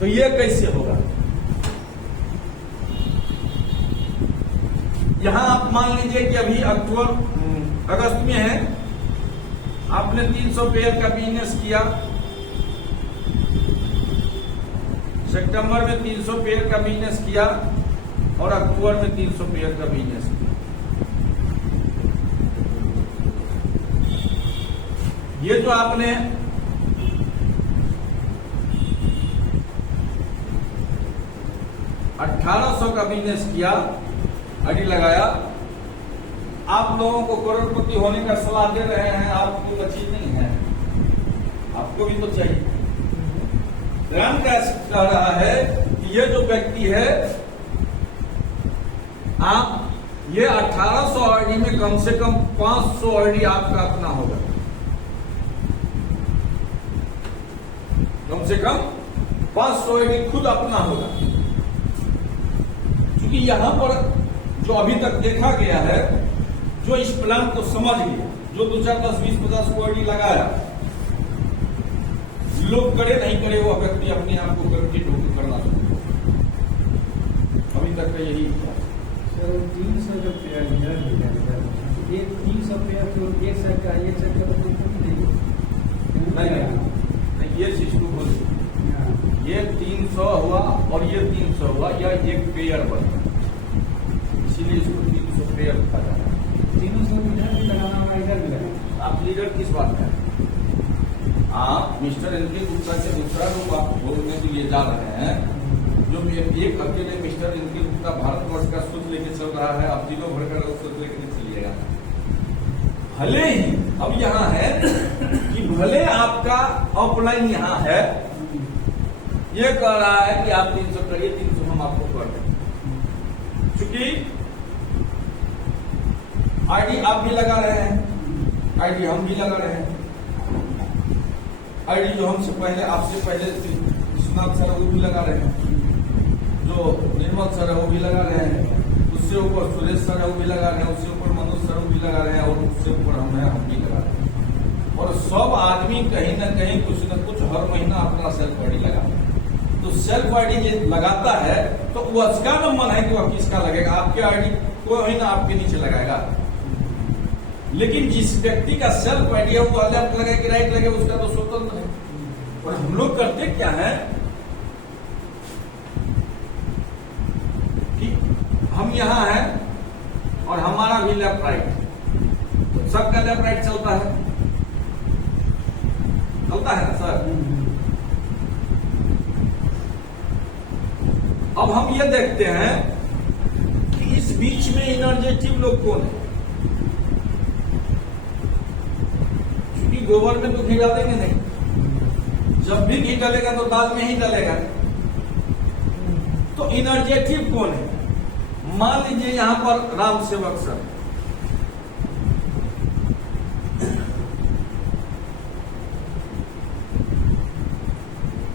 तो ये कैसे होगा? यहां आप मान लीजिए कि अभी अगस्त में है, आपने 300 पेयर का बिजनेस किया, सितंबर में 300 पेयर का बिजनेस किया और अक्टूबर में 300 पेयर का बिजनेस किया। ये जो आपने $1800 का बिजनेस किया, आईडी लगाया, आप लोगों को करोड़पति होने का सलाह दे रहे हैं, आपको तो चीज नहीं है, आपको भी तो चाहिए। ध्यान कह रहा है कि ये जो व्यक्ति है, आप ये 1800 आईडी में कम से कम 500 आईडी आपका अपना होगा, कम से कम 500 आईडी खुद अपना होगा। क्योंकि यहां पर जो अभी तक देखा गया है, जो इस प्लान को समझ गया, जो 2 4 10 20 50 को आईडी लगाया, लोग करे नहीं करे, वो व्यक्ति अपने आप को गलती ढूंढ करना चाहिए। अभी तक का यही था। सर 300 का पेयर लिया, एक 300 पेयर तो एक सेट का नहीं, ये चीज को बोल, ये 300 हुआ और ये 300 हुआ, या एक पेयर बना, इसीलिए इसको 300 पेयर कहा जा रहा है। 300 इधर भी लगाना होगा, इधर भी लगाना। आप लीडर किस बात का है? आप मिस्टर एनके गुप्ता से दूसरा लोग आप बोलने के लिए जा रहे हैं, जो एक अकेले मिस्टर एनके गुप्ता भारतवर्ष का सोच लेके चल रहा है, आप जिलो भर का सोच लेके नहीं चलिएगा। भले ही अब यहाँ है कि भले आपका ऑफलाइन यहाँ है, ये कह रहा है कि आप 300 करिए, 300 हम आपको कर दें। चूंकि आईडी आप भी लगा रहे हैं, आईडी हम भी लगा रहे हैं, आईडी जो हमसे पहले, आपसे पहले विश्वनाथ सर वो भी लगा रहे हैं, जो निर्मल सर है वो भी लगा रहे हैं, उससे ऊपर सुरेश सर है वो भी लगा रहे हैं, उससे ऊपर मनोज सर वो भी लगा रहे हैं, और उससे ऊपर हम भी लगा रहे हैं। और सब आदमी कहीं ना कहीं कुछ न कुछ हर महीना अपना सेल्फ आईडी लगा रहे हैं। तो सेल्फ आईडी जो लगाता है तो उसका तो मन है कि वह किसका लगेगा, आपके आईडी कोई महीना आपके नीचे लगाएगा। लेकिन जिस व्यक्ति का सेल्फ आईडी है वो लेफ्ट लगे कि राइट लगे, उसका तो स्वतंत्र है। और हम लोग करते क्या है कि हम यहां हैं और हमारा भी लेफ्ट राइट, तो सबका लेफ्ट राइट चलता है ना सर। अब हम ये देखते हैं कि इस बीच में एनर्जेटिव लोग कौन है। क्योंकि गोबर में तो घी डालेंगे नहीं, जब भी घी डालेगा तो दाल में ही डालेगा। तो एनर्जेटिव कौन है? मान लीजिए यहां पर राम सेवक सर,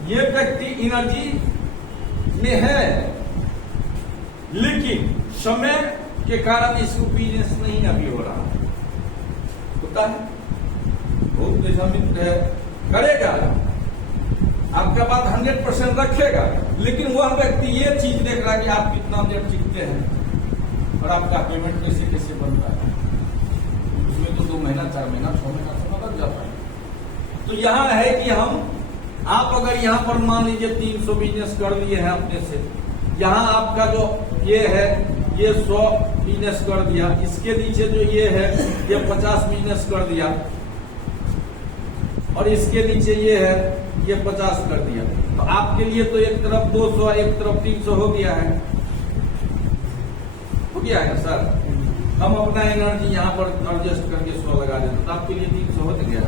ये व्यक्ति एनर्जी में है, लेकिन समय के कारण इसको बिजनेस नहीं अभी हो रहा है। होता है, बहुत पैसा मित्र है, करेगा, आपका बात 100% रखेगा, लेकिन वह व्यक्ति ये चीज देख रहा है कि आप कितना देर टिकते हैं और आपका पेमेंट कैसे कैसे बनता है। उसमें तो 2 महीना 4 महीना 6 महीना समय लग जाता है। तो यहां है कि आप अगर यहाँ पर मान लीजिए 300 बिजनेस कर लिए हैं अपने से, यहाँ आपका जो ये है ये 100 बिजनेस कर दिया, इसके नीचे जो ये है ये 50 बिजनेस कर दिया, और इसके नीचे ये है ये 50 कर दिया। तो आपके लिए तो एक तरफ 200 एक तरफ 300 हो गया है ना सर। हम अपना एनर्जी यहाँ पर एडजस्ट करके 100 लगा देते तो आपके लिए 300 हो गया।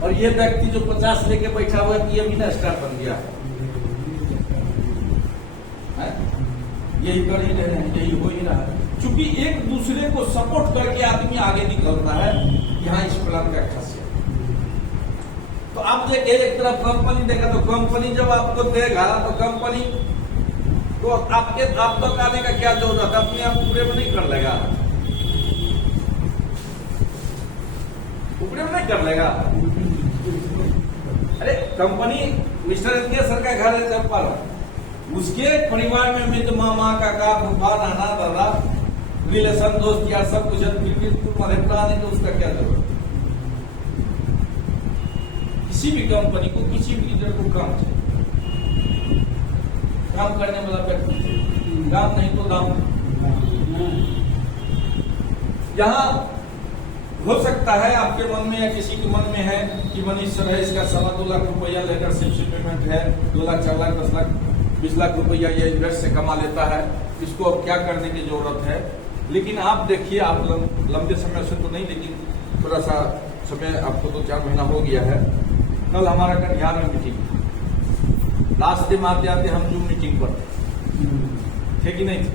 और ये व्यक्ति जो 50 लेके बैठा हुआ है, ये भी ना स्टार बन गया है। यही कर ही रहे हैं, यही हो ही रहा है। क्योंकि एक दूसरे को सपोर्ट करके आदमी आगे निकलता है, यहाँ इस प्लान का खासियत। तो आप देखिए, एक तरफ कंपनी देगा, तो कंपनी जब आपको देगा तो कंपनी तो आप तक आने का क्या जरूरत है, अपने आप पूरे में नहीं कर लेगा, पूरे में नहीं कर लेगा। अरे कंपनी मिस्टर एस सर का घर है चंपारण, उसके परिवार में भी तो मामा काका फूफा नाना दादा रिलेशन दोस्त यार सब कुछ है, फिर भी तुम मधेपुरा आने तो उसका क्या जरूरत? किसी भी कंपनी को किसी भी लीडर को काम चाहिए, काम करने वाला व्यक्ति चाहिए, काम नहीं तो दाम। यहाँ हो सकता है आपके मन में या किसी के मन में है कि मनीष सर है, इसका 2.25 लाख रुपया लीडरशिप पेमेंट है, 2 लाख 4 लाख 10 लाख 20 लाख रुपया ये इन्वेस्ट से कमा लेता है, इसको अब क्या करने की जरूरत है। लेकिन आप देखिए, आप लंबे समय से तो नहीं, लेकिन थोड़ा सा समय, आपको तो 4 महीना हो गया है। कल हमारा कटिहार में मीटिंग, लास्ट डे आते आते हम जूम मीटिंग पर थे कि नहीं थे?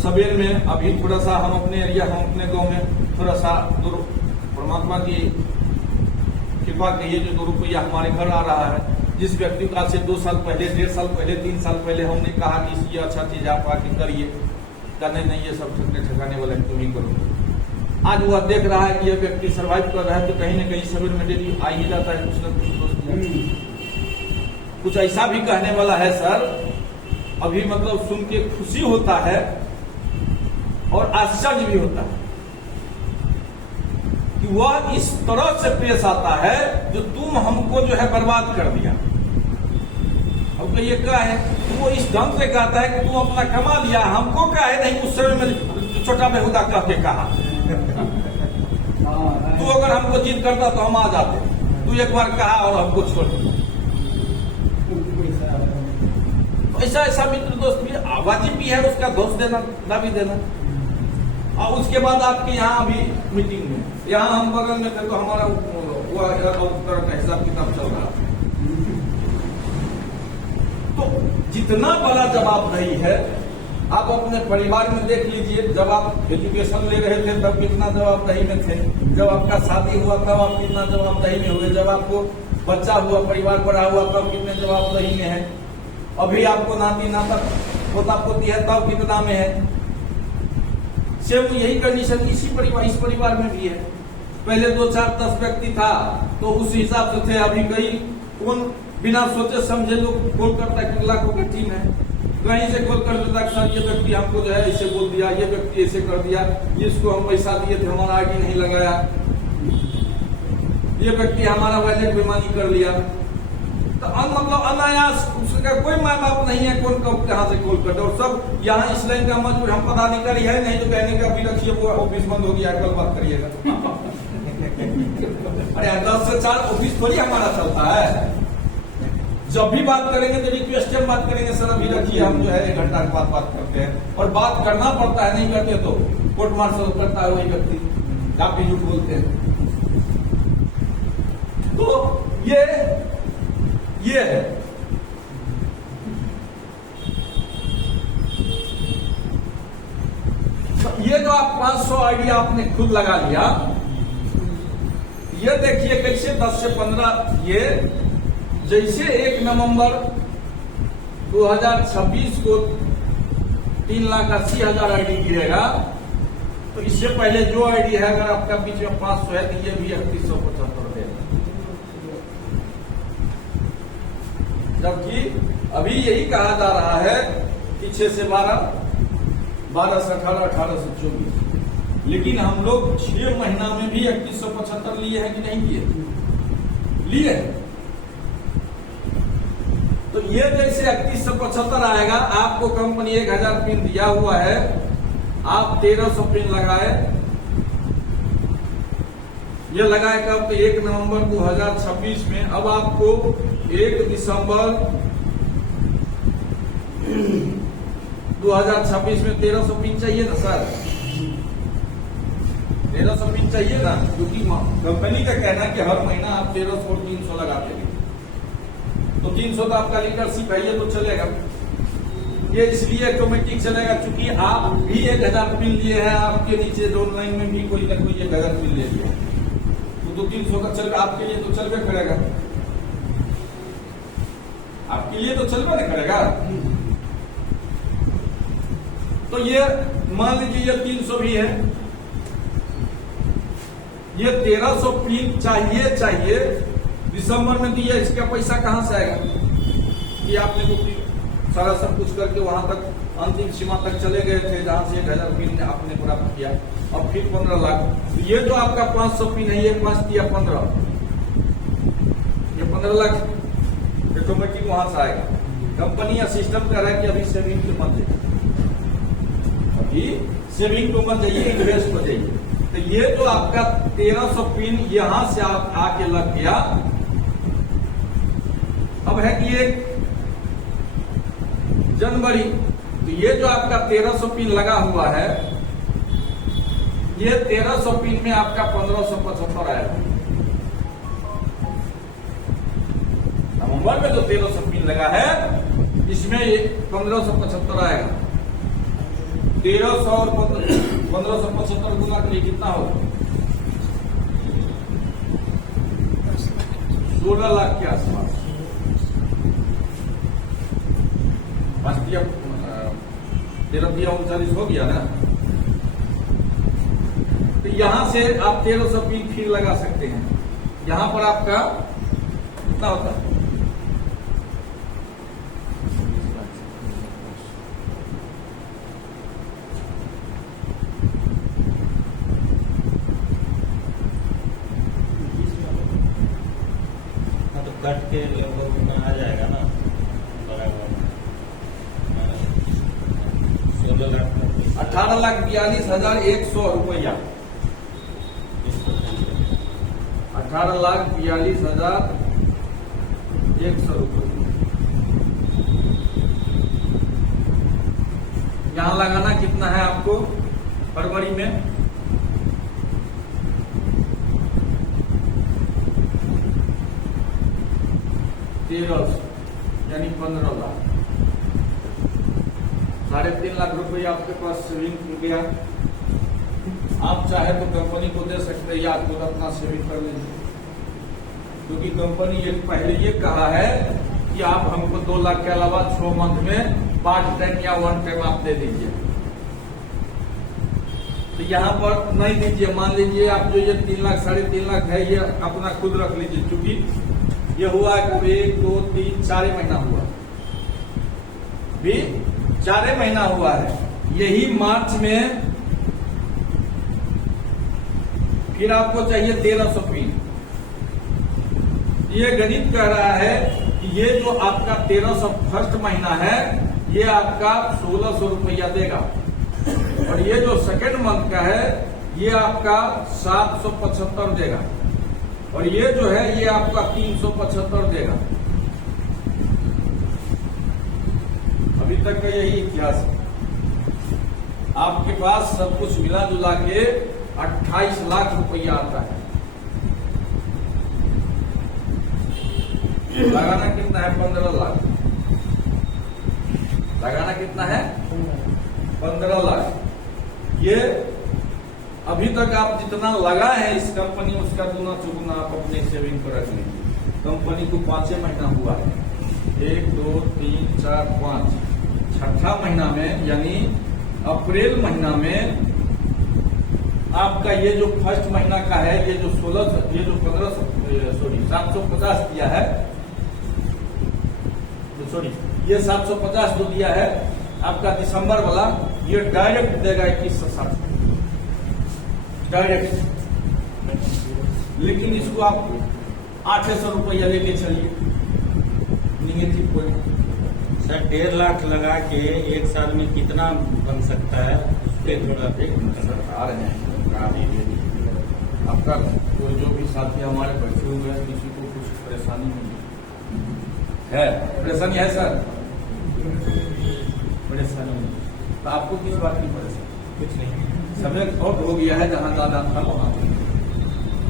सवेर में अभी थोड़ा सा हम अपने एरिया, हम अपने गांव में थोड़ा सा परमात्मा की कृपा कहिए जो 2 रुपया हमारे घर आ रहा है, जिस व्यक्ति का से 2 साल पहले, 1.5 साल पहले, 3 साल पहले हमने कहा कि ये अच्छा चीज आप आके करिए, करने नहीं, ये सब ठगने ठगाने वाला तुम ही करो। आज वह देख रहा है कि यह व्यक्ति सर्वाइव कर रहा है, तो कहीं न कहीं सवेर में डेली आ ही जाता है कुछ न कुछ दोस्त, कुछ ऐसा भी कहने वाला है सर, अभी मतलब सुन के खुशी होता है और आश्चर्य भी होता है कि वह इस तरह से पेश आता है जो तुम हमको जो है बर्बाद कर दिया। अब तो ये क्या है, वो इस ढंग से कहता है कि तू अपना कमा लिया, हमको क्या है, नहीं उस समय में छोटा बेहुदा कह के कहा, तू अगर हमको जीत करता तो हम आ जाते, तू एक बार कहा और हमको छोड़ दिया। ऐसा ऐसा मित्र दोस्त भी वाजिब भी है उसका दोष देना, ना भी देना। और उसके बाद आपके यहाँ अभी मीटिंग में, यहाँ हम बगल में थे तो हमारा वो का हिसाब किताब चल रहा है। तो जितना बड़ा जवाबदेही है, आप अपने परिवार में देख लीजिए, जब आप एजुकेशन ले रहे थे तब कितना जवाबदेही में थे, जब आपका शादी हुआ तब आप कितना जवाबदेही में हुए, जब आपको बच्चा हुआ, परिवार बड़ा हुआ तब कितने जवाबदेही में है, अभी आपको नाती नाता पोता पोती है तब कितना में है। सेम यही कंडीशन इस परिवार में भी है। पहले 2 4 10 व्यक्ति था तो उस हिसाब से थे, अभी कहीं कौन बिना सोचे समझे लोग कॉल करता है कि लाखों की टीम है, कहीं से कॉल कर देता है सर ये व्यक्ति हमको जो है ऐसे बोल दिया, ये व्यक्ति ऐसे कर दिया, इसको हम पैसा दिए थे हमारा आईडी नहीं लगाया, ये व्यक्ति हमारा वैलेट बेईमानी कर लिया। तो मतलब अनायास उसका कोई माँ बाप नहीं है, कौन कहाँ से कॉल करते, और सब यहाँ इस लाइन का मजबूर, हम पदाधिकारी है नहीं तो कहने का भी रखिए वो ऑफिस बंद हो गया, कल बात करिएगा। अरे 10 से 4 ऑफिस थोड़ी हमारा चलता है, जब भी बात करेंगे तो रिक्वेस्ट में बात करेंगे, सर अभी रखिए हम जो है 1 घंटा के बाद बात करते हैं, और बात करना पड़ता है, नहीं करते तो कोर्ट मार्शल करता है वही व्यक्ति, आप भी झूठ बोलते हैं। तो ये है ये जो आप 500 आईडी आपने खुद लगा लिया, ये देखिए कैसे 10 से 15, ये जैसे 1 नवंबर 2026 को 3,80,000 आईडी गिरेगा, तो इससे पहले जो आईडी है अगर आपका बीच में 500 है तो ये भी 3175 है, जबकि अभी यही कहा जा रहा है कि 6 से 12, 12 से 18, 18 से 24, लेकिन हम लोग 6 महीना में भी 3175 लिए हैं कि नहीं किए? लिए। तो ये जैसे 3175 आएगा, आपको कंपनी 1000 पिन दिया हुआ है, आप 1300 पिन लगाए, ये लगाए कब? तो 1 नवंबर 2026 में। अब आपको 1 दिसंबर 2026 में 1300 पिन चाहिए ना सर? 1300 पिन चाहिए ना, क्योंकि कंपनी का कहना है कि हर महीना आप 1300 और 300 लगाते हैं, तो 300 तो आपका लीडरशिप है, ये तो चलेगा। ये इसलिए ऑटोमेटिक चलेगा क्योंकि आप भी 1000 पिन लिए हैं, आपके नीचे ऑनलाइन में भी कोई ना कोई 1000 पिन ले लिया, तो 300 का चल, आपके लिए तो चलबे करेगा, आपके लिए तो चलबे नहीं करेगा। तो ये मान लीजिए ये 300 भी है, ये 1300 पिन चाहिए दिसंबर में दिया, इसका पैसा कहां से आएगा? कि आपने तो सारा सब कुछ करके वहां तक अंतिम सीमा तक चले गए थे जहां से 1000 पिन आपने प्राप्त किया, अब फिर 15 लाख। ये जो आपका 500 पिन है, ये 5 दिया 15, ये 15 लाख ऑटोमेटिक वहां से आएगा। कंपनी या सिस्टम कह रहा है कि अभी सेविंग पे मत जाइए, अभी सेविंग पे मत जाइए, इन्वेस्ट पे जाइए। तो ये जो आपका 1300 पिन यहां से आके लग गया। अब है कि ये जनवरी, तो ये जो आपका 1300 पिन लगा हुआ है, ये 1300 पिन में आपका 1575 आएगा। नवंबर में जो 1300 पिन लगा है, इसमें 1575 आएगा। 1300 और 1575 गुना करिए, कितना होगा? 16 लाख के आसपास। 5 दिया 13 दिया 39 हो गया ना। तो यहां से आप 1300 पिन फिर लगा सकते हैं। यहां पर आपका कितना होता है? कट के लगभग में आ जाएगा ना, बराबर 16 लाख 18,42,100 रुपया। 18,42,100 रुपये यहां लगाना कितना है आपको फरवरी में? 1300 यानी 15 लाख। 3.5 लाख रुपए आपके पास सेविंग हो गया। आप चाहे तो कंपनी को दे सकते हैं या खुद अपना सेविंग कर लीजिए, क्योंकि कंपनी ये पहले ये कहा है कि आप हमको 2 लाख के अलावा 6 मंथ में पार्ट टाइम या 1 टाइम आप दे दीजिए। तो यहाँ पर नहीं दीजिए, मान लीजिए आप जो ये 3 लाख 3.5 लाख है, ये अपना खुद रख लीजिए, क्योंकि ये हुआ कब 1 2 3 4 महीना हुआ, भी 4 महीना हुआ है। यही मार्च में फिर आपको चाहिए 1300 पिन। ये गणित कह रहा है कि ये जो आपका 1300 फर्स्ट महीना है, ये आपका 1600 रुपया देगा, और ये जो सेकेंड मंथ का है, ये आपका 775 देगा, और ये जो है ये आपका 375 देगा। अभी तक का यही इतिहास है। आपके पास सब कुछ मिला जुला के 28 लाख रुपया आता है। लगाना कितना है? 15 लाख। लगाना कितना है? 15 लाख। ये अभी तक आप जितना लगाए हैं इस कंपनी, उसका दूना चुगुना आप अपने सेविंग पर रख लीजिए। कंपनी को 5 महीना हुआ है, 1 2 3 4 5, छठा महीना में यानी अप्रैल महीना में आपका ये जो फर्स्ट महीना का है, ये जो 750 दिया है, ये 750 जो दिया है आपका दिसंबर वाला, ये डायरेक्ट देगा 2160 डायरेक्ट। लेकिन इसको आप 800 रुपया लेके चलिए, निगेटिव पॉइंट। सर 1.5 लाख लगा के 1 साल में कितना बन सकता है, उसके थोड़ा आ रहे हैं आपका तो जो भी साथी हमारे बैठे हुए हैं, किसी को कुछ परेशानी नहीं है? परेशानी है सर? परेशानी नहीं। तो आपको किस बात की परेशानी? कुछ नहीं, समय बहुत हो गया है, जहाँ ज्यादा था वहाँ,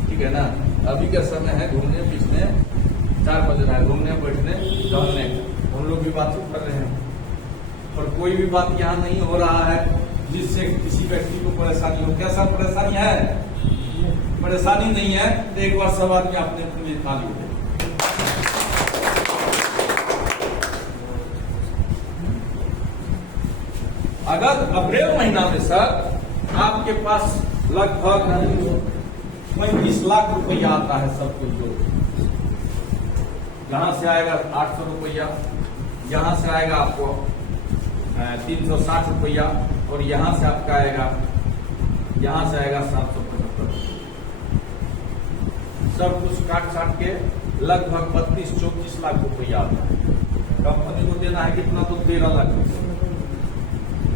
ठीक है ना। अभी का समय है घूमने फिरने, 4 बज रहा है, घूमने बैठने टहलने का। हम लोग भी बात कर रहे हैं, और कोई भी बात यहाँ नहीं हो रहा है जिससे किसी व्यक्ति को परेशानी हो। क्या सर परेशानी है? परेशानी नहीं है तो एक बार सब आदमी अपने लिए खाली हो जाए। अगर अप्रैल महीना में सर आपके पास लगभग 35 लाख रुपया आता है सब कुछ जो, यहाँ से आएगा 800 रुपया, यहाँ से आएगा आपको 360 रुपया, और यहाँ से आपका आएगा 775। सब कुछ काट छाट के लगभग 32-34 लाख रुपया आता है। कंपनी को देना है कितना, तो 13 लाख रुपया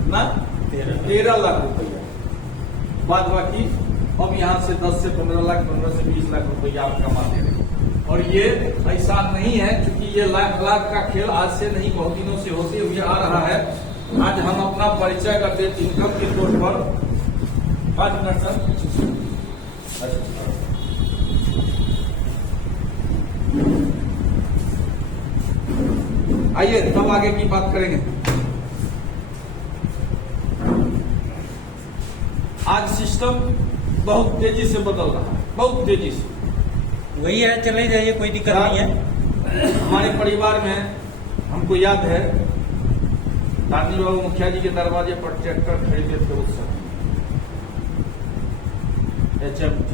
ना, 13 लाख रुपया। बाद बाकी अब यहाँ से 10 से 15 लाख, 15 से 20 लाख रुपया आप कमाते रहे। और ये ऐसा नहीं है, क्योंकि ये लाख लाख का खेल आज से नहीं, बहुत दिनों से होते हुए आ रहा है। आज हम अपना परिचय करते इनकम के तौर पर 5 मिनट सर। आइए तब आगे की बात करेंगे। आज सिस्टम बहुत तेजी से बदल रहा है, बहुत तेजी से। वही है, चले जाइए, कोई दिक्कत नहीं है। हमारे परिवार में हमको याद है, दादी बाबू मुखिया जी के दरवाजे पर ट्रैक्टर खरीदे थे उस समय, HMT।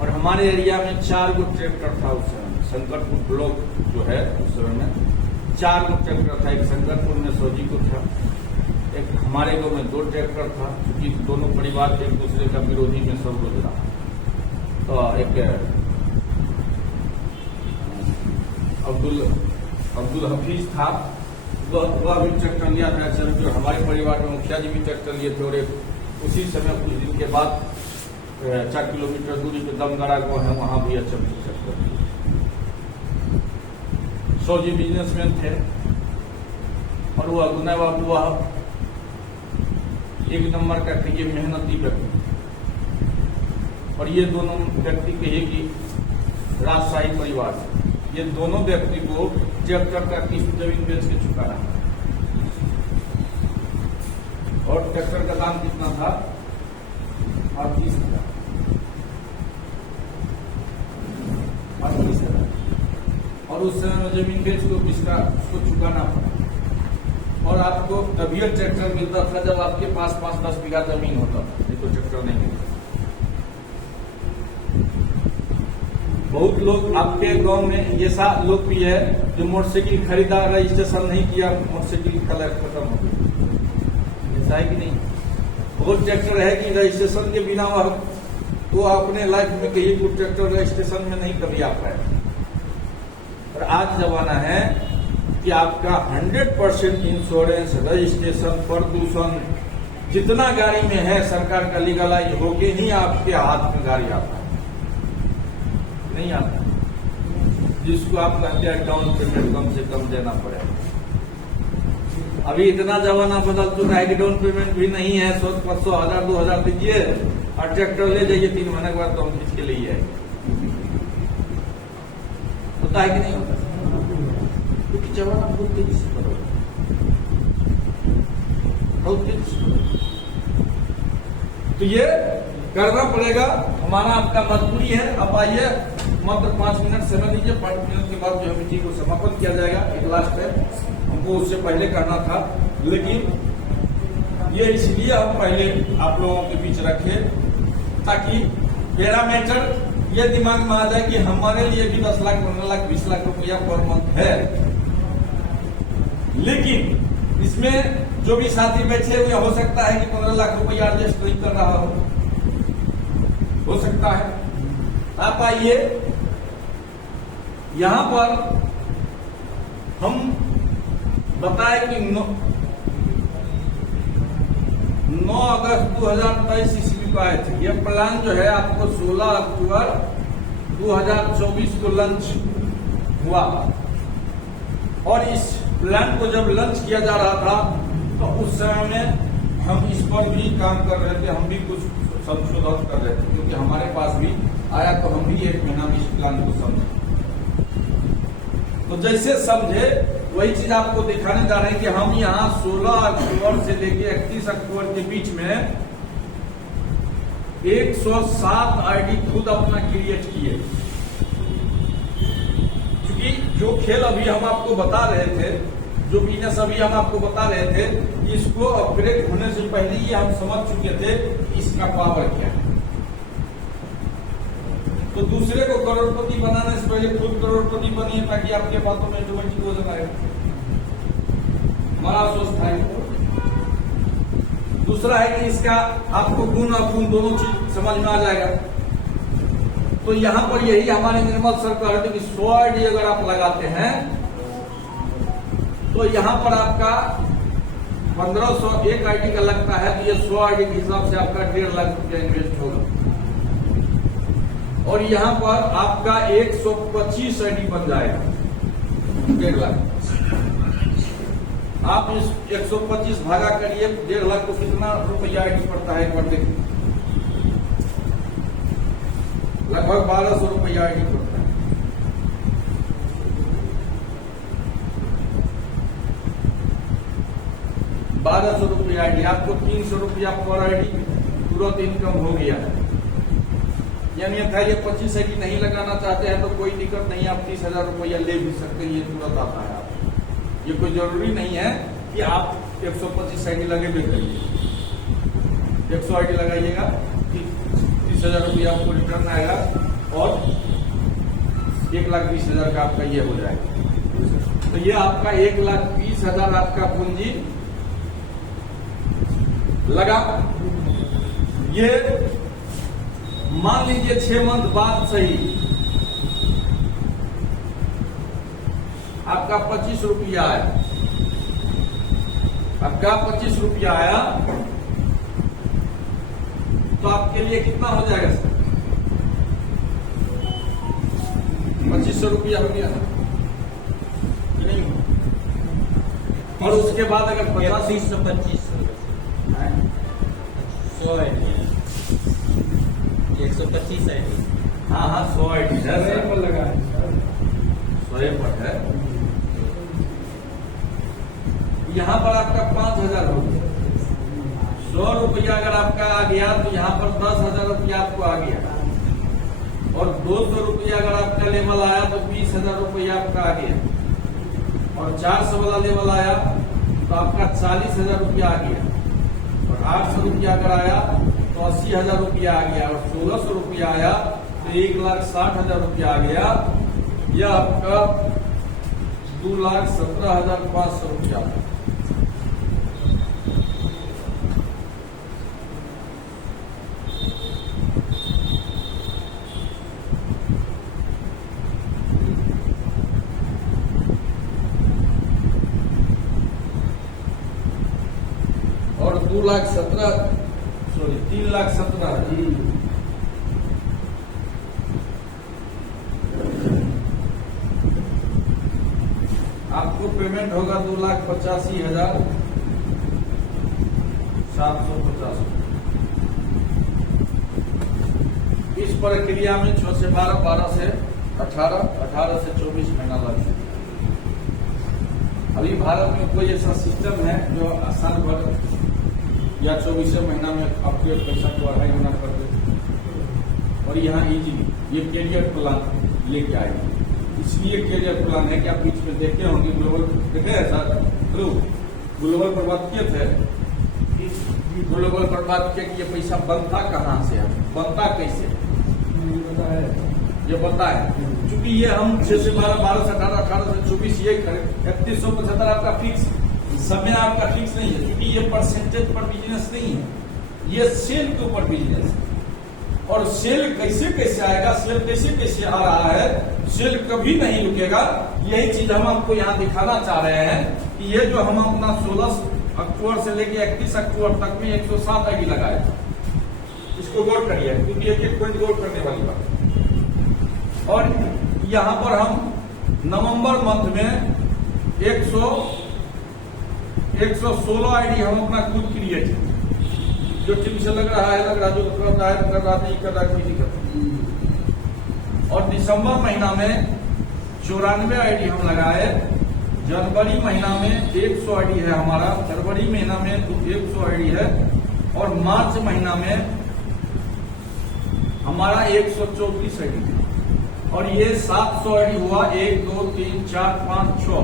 और हमारे एरिया में 4 गो ट्रैक्टर था उस समय। शंकरपुर ब्लॉक जो है उस समय में 4 गो ट्रैक्टर था। एक शंकरपुर में सौजी को था, एक हमारे गांव में 2 ट्रैक्टर था, क्योंकि दोनों परिवार एक दूसरे का विरोधी में सब रोज रहा। तो एक अब्दुल हफीज था, वह भी ट्रैक्टर लिया था। जो हमारे परिवार में मुखिया जी भी ट्रैक्टर लिए थे। और एक उसी समय कुछ दिन के बाद 4 किलोमीटर दूरी पे दमगड़ा गाँव है, वहां भी HMT ट्रैक्टर लिए। सौजी बिजनेसमैन थे, और वो अगुना बाबू वह एक नंबर का ये मेहनती व्यक्ति। और ये दोनों व्यक्ति कहिए कि राजशाही परिवार से, ये दोनों व्यक्ति को ट्रैक्टर का किस्त जमीन बेच के चुका रहा। और ट्रैक्टर का दाम कितना था, 38,000। और उस समय में जमीन बेच को उसको चुकाना पड़ा। और आपको तभी ट्रैक्टर मिलता था जब आपके पास 5-10 बीघा जमीन होता था, नहीं तो ट्रैक्टर नहीं मिलता। बहुत लोग आपके गांव में ये सा लोग भी है जो मोटरसाइकिल खरीदा, रजिस्ट्रेशन नहीं किया, मोटरसाइकिल का लाइफ खत्म हो गई। ऐसा है कि नहीं? बहुत ट्रैक्टर है कि रजिस्ट्रेशन के बिना वह तो अपने लाइफ में कहीं को ट्रैक्टर रजिस्ट्रेशन में नहीं कभी आ पाए। और आज जमाना है कि आपका 100% इंश्योरेंस, रजिस्ट्रेशन, प्रदूषण, जितना गाड़ी में है सरकार का लीगलाइज होके ही आपके हाथ में गाड़ी आता है, नहीं आता। जिसको आप कहते हैं डाउन पेमेंट कम से कम देना पड़ेगा। अभी इतना जमाना बदल चुका है कि डाउन पेमेंट भी नहीं है। 100-500, 1000-2000 दीजिए और ट्रैक्टर ले जाइए, 3 महीने के बाद तो हम खींच के ले आएंगे। होता है कि नहीं होता? क्योंकि जमाना बहुत तेजी से बदल रहा है, बहुत तेजी से। तो ये करना पड़ेगा, हमारा आपका मजबूरी है। अब आइए, मात्र 5 मिनट समय दीजिए। 5 मिनट के बाद जो है मीटिंग को समापन किया जाएगा। एक लास्ट है, हमको उससे पहले करना था, लेकिन ये इसलिए हम पहले आप लोगों के बीच रखे ताकि पैरामीटर ये दिमाग में आ जाए कि हमारे लिए भी 10 लाख, 15 लाख, 20 लाख रुपया पर मंथ है। लेकिन इसमें जो भी साथी बैठे हुए, हो सकता है कि 15 लाख रुपया एडजस्ट नहीं कर रहा हो सकता है। आप आइए, यहां पर हम बताए कि 9 अगस्त 2023 ईस्वी को आए थे। यह प्लान जो है आपको 16 अक्टूबर 2024 को लॉन्च हुआ। और इस प्लान को जब लॉन्च किया जा रहा था तो उस समय में हम इस पर भी काम कर रहे थे, हम भी कुछ संशोधन कर रहे थे, क्योंकि हमारे पास भी आया तो हम भी 1 महीना में इस प्लान को समझे। तो जैसे समझे वही चीज आपको दिखाने जा रहे हैं कि हम यहाँ 16 अक्टूबर से लेकर 31 अक्टूबर के बीच में 107 आईडी खुद अपना क्रिएट किए। क्योंकि जो खेल अभी हम आपको बता रहे थे, जो बिजनेस अभी हम आपको बता रहे थे, इसको अपग्रेड होने से पहले ही हम समझ चुके थे कि इसका पावर क्या है। तो दूसरे को करोड़पति बनाने से पहले खुद करोड़पति बनिए, ताकि आपके बातों में ऑटोमेटिक हो जाए। हमारा सोच था। दूसरा है कि इसका आपको गुण और गुण दोनों चीज समझ में आ जाएगा। तो यहाँ पर यही हमारे निर्मल सर कह रहे थे कि 100 आईडी अगर आप लगाते हैं तो यहाँ पर आपका 1500 एक आईडी का लगता है, तो ये 100 आईडी के हिसाब से आपका 1.5 लाख रुपया इन्वेस्ट होगा। और यहाँ पर आपका 125 आईडी बन जाएगा 1.5 लाख। आप इस 125 भागा करिए 1.5 लाख को कितना रुपया आईडी पड़ता है, एक बार देखिए। लगभग 1200 रुपया आईडी पड़ता है। ₹1200 आईडी, आपको 300 रुपया पर आईडी तुरंत इनकम हो गया है। यानी था ये 25 आईडी नहीं लगाना चाहते हैं तो कोई दिक्कत नहीं, आप 30,000 रुपया ले भी सकते हैं, ये तुरंत आता है आप। ये कोई जरूरी नहीं है कि आप 125 आईडी लगे भी करिए। 100 आईडी लगाइएगा, 30,000 रुपया आपको रिटर्न आएगा और 1,20,000 का आपका ये हो जाएगा। तो ये आपका 1,20,000 आपका पूंजी लगा। ये मान लीजिए 6 मंथ बाद सही आपका 25 रुपया आया, आपका 25 रुपया आया तो आपके लिए कितना हो जाएगा सर? 2500 रुपया हो गया नहीं? और उसके बाद अगर 25 100 है, 125 है। हाँ हाँ 100 आईडी है, 100 पर लगा है सर, 100 पर है। यहाँ पर आपका 5,000 हो गया। 100 रुपया अगर आपका आ गया तो यहाँ पर 10,000 रुपया आपको आ गया। और 200 रुपया अगर आपका लेवल आया तो 20,000 रुपया आपका आ गया। और 400 वाला लेवल आया तो आपका 40,000 रुपया आ गया। और 800 रुपया अगर आया तो 80,000 रुपया आ गया। और 1600 रुपया आया तो 1,60,000 रुपया आ गया। यह आपका 2,17,500 रुपया। और 3,17,000 आपको पेमेंट होगा 2,85,750। इस प्रक्रिया में 6 से 12, 12 से 18, 18 से 24 महीना लगेगा। अभी भारत में कोई ऐसा सिस्टम है जो साल भर या 24 महीना में आपके पैसा को 2.5 गुना कर दे। और यहाँ इजीली ये कैरियर प्लान लेके आएगी। इसलिए कैरियर प्लान है कि आप बीच में देखे होंगे, ग्लोबल देखे हैं सर, ग्लोबल पर बात किए थे। ग्लोबल पर बात किया कि ये पैसा बनता कहाँ से है, बनता कैसे, ये बनता है। चूंकि ये हम 6 से 12, 12 से 18, 18 से 24 ये करें, 3175 आपका फिक्स समय आपका फिक्स नहीं है। क्योंकि ये परसेंटेज पर बिजनेस नहीं है, ये सेल के ऊपर बिजनेस है। और सेल कैसे कैसे आएगा, सेल कैसे कैसे आ रहा है, सेल कभी नहीं रुकेगा। यही चीज हम आपको यहाँ दिखाना चाह रहे हैं कि ये जो हम अपना 16 अक्टूबर से लेके 31 अक्टूबर तक में 107 आईडी लगाए, इसको गौर करिए क्योंकि एक पॉइंट गौर करने वाली बात। और यहाँ पर हम नवंबर मंथ में 116 आईडी हम अपना खुद क्रिएट, जो टीम से लग रहा है जो कर रहा है, नहीं कर रहा कोई दिक्कत। और दिसंबर महीना में 94 आईडी हम लगाए। जनवरी महीना में 100 आईडी है हमारा, फरवरी महीना में 100 आईडी है। और मार्च महीना में हमारा 134 आईडी है। और ये 700 आईडी हुआ, 1 2 3 4 5 6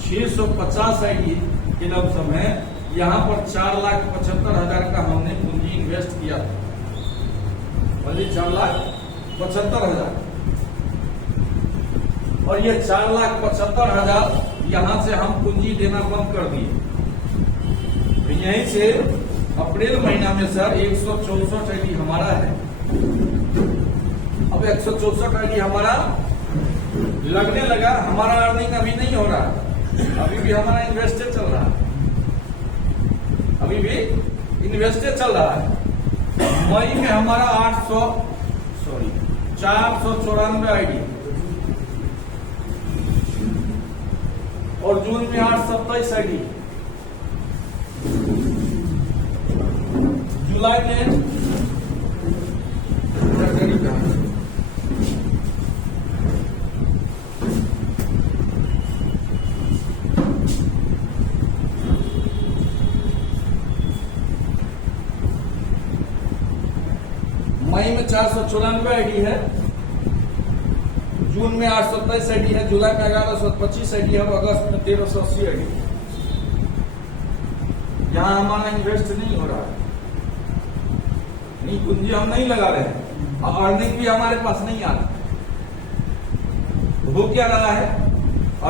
650 आईडी के लमसम है। यहाँ पर 4,75,000 का हमने पूंजी इन्वेस्ट किया था। 4,75,000 75,000 और ये 4,75,000 यहां से हम पूंजी देना बंद कर दिए। तो यहीं से अप्रैल महीना में सर 164 आईडी हमारा है। अब 164 आईडी हमारा लगने लगा, हमारा अर्निंग अभी नहीं हो रहा, अभी भी हमारा इन्वेस्टेड चल रहा है, अभी भी इन्वेस्टेड चल रहा है। मई में हमारा 494 आईडी और जून में 827 आईडी, जुलाई में मई में 494 आईडी है, जून में 827 आईडी है, जुलाई में 1125 आईडी है और अगस्त में 1380 आईडी। यहां हमारा इन्वेस्ट नहीं हो रहा है, नहीं पूंजी हम नहीं लगा रहे हैं और अर्निंग भी हमारे पास नहीं आ रहा। हो क्या रहा है,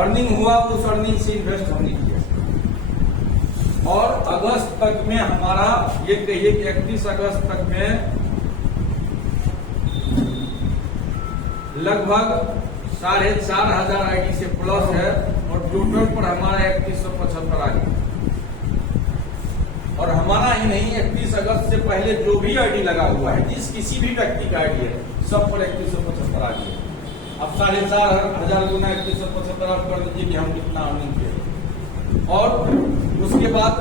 अर्निंग हुआ उस अर्निंग से इन्वेस्ट हमने किया और अगस्त तक में हमारा ये कहिए कि 31 अगस्त तक में लगभग 4,500 आईडी से प्लस है और टोटल पर हमारा 3175 आ गया। और हमारा ही नहीं, 31 अगस्त से पहले जो भी आईडी लगा हुआ है, जिस किसी भी व्यक्ति का आईडी है, सब पर 3175 आ गया। अब 4,500 गुना 3175 आप कर दीजिए कि हम कितना अर्निंग किए। और उसके बाद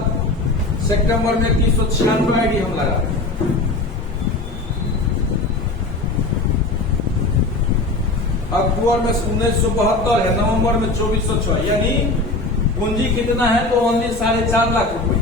सितंबर में 3196 आईडी हम लगा, अक्टूबर में 1972 है, नवंबर में 2406, यानी पूंजी कितना है तो ओनली 4.5 लाख रुपए।